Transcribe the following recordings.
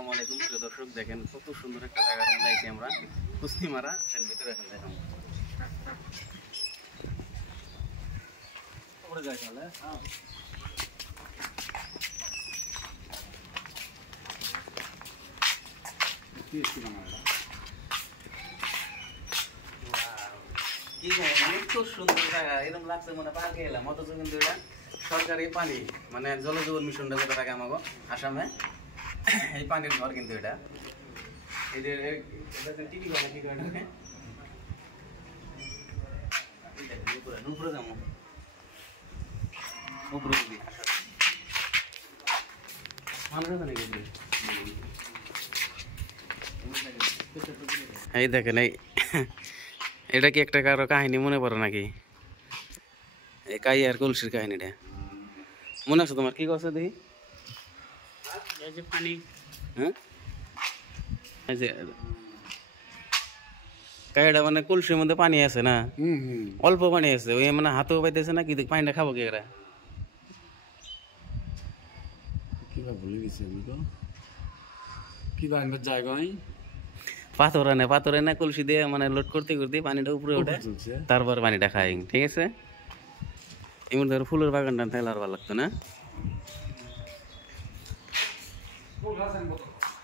আসসালামু আলাইকুম প্রিয় দর্শক, দেখেন কত সুন্দর একটা জায়গার মধ্যে আইছি আমরা। কুস্তি মারা আসেন ভিতরে আসেন, দেখেন উপরে যাই তাহলে। এত সুন্দর জায়গা, এরকম লাগছে মনে পার্কে এলাম, অথচ কিন্তু এটা সরকারি পানি, মানে জল জীবন মিশনটা যেটা থাকে আমাকে আসামে, এই পানির ঘর কিন্তু এটা। এদের টিভি ঘর কি করে ঢাকে উপরে যাবো, উপরে যদি মানুষ আছে নাকি? এই দেখেন, এই এটা কি একটা কারো কাহিনী মনে পড়ে নাকি? এই কাই আর কলসির কাহিনীটা মনে আছে তোমার? কি করছে দেখি পানি, হ্যাঁ কাইটা মানে কলসির মধ্যে পানি আছে না, অল্প পানি আছে, ওই মানে হাতেও পাইতেছে না, কি পানিটা খাবো কি এরা? ভুলে গেছি আমি তো কি বানবার জায়গা পাথর এনে কলসি দিয়ে মানে লোড করতে করতে পানিটা উপরে ওঠে, তারপর পানিটা খাই। ঠিক আছে, এমন ধরো ফুলের বাগানটা তাহলে আর ভালো লাগতো না?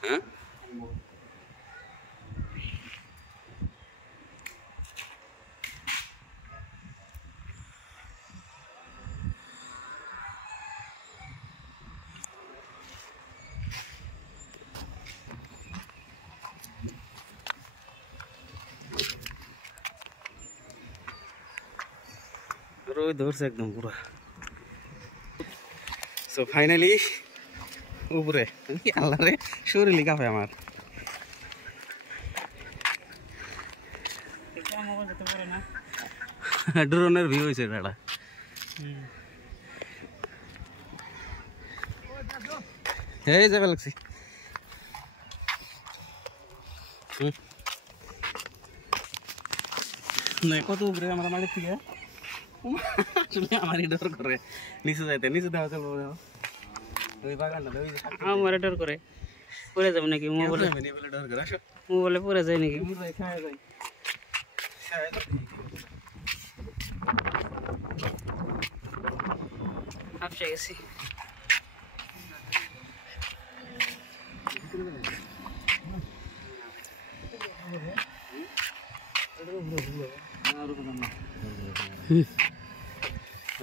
হ্যাঁ রোদ ধরছে একদম পুরো। সো ফাইনালি উপরে, আল্লাহ রে শরীর কাঁপে আমার। ড্রোনের ভিউ হয়েছে এটা, এই যাবে লাগছে। কত উপরে আমরা মাটির থেকে, আমার ডর করে নিচে যাইতে, নিচে দেওয়া চলবো ওই বাগানটা, আমার ডর করে পড়ে যাবে নাকি? ডর করে বলে পড়ে যায় নাকি? আপসে গেছি।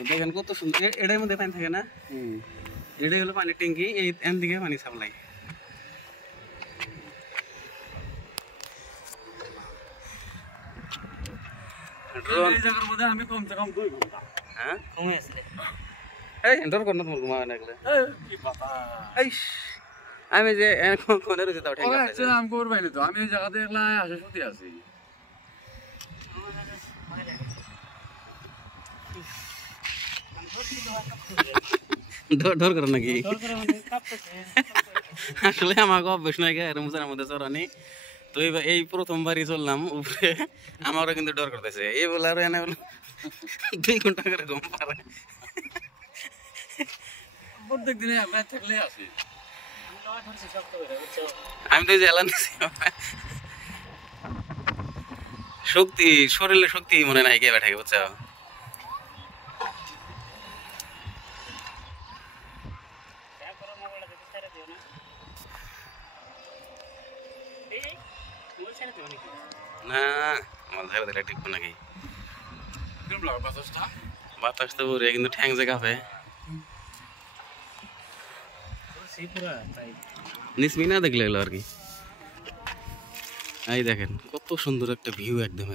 দেখেন কত সুন্দর, এটার মধ্যে পানি থাকে না, এটাই হলো পানির ট্যাঙ্কি, এই এন দিকে পানি সাপ্লাই। আমি কমসে কম 2 ঘন্টা হ্যাঁ কমে আসলে এই ডর কর না তোমার ঘুমা লাগলে। আমি যে কোনে রয়েছে তাও ঠেঙ্গা আমি করবাই না তো, আমি এই জায়গাতে একলা আসে সত্যি আছি। ডর করে নাকি? আসলে আমাকে অভ্যেস নাই রমজানের মধ্যে চড়ানি, তো এই প্রথমবারই চললাম উপরে, আমারও কিন্তু ডর করতেছে। এই বলে আরো এনে 2 ঘন্টা করে ঘুম পারে। প্রত্যেক দিনে আমরা থাকলে আসি, আমি তো জেলা নিছি শক্তি, শরীরে শক্তি মনে নাই কে বেঠাকে, বুঝছো? না আমার ধারে ধারে টিপবো নাকি? বাতাস তো পুরো, কিন্তু ঠ্যাং যে কাঁপে। নিসমি না দেখলে এলো আর কি। এই দেখেন কত সুন্দর একটা ভিউ একদম।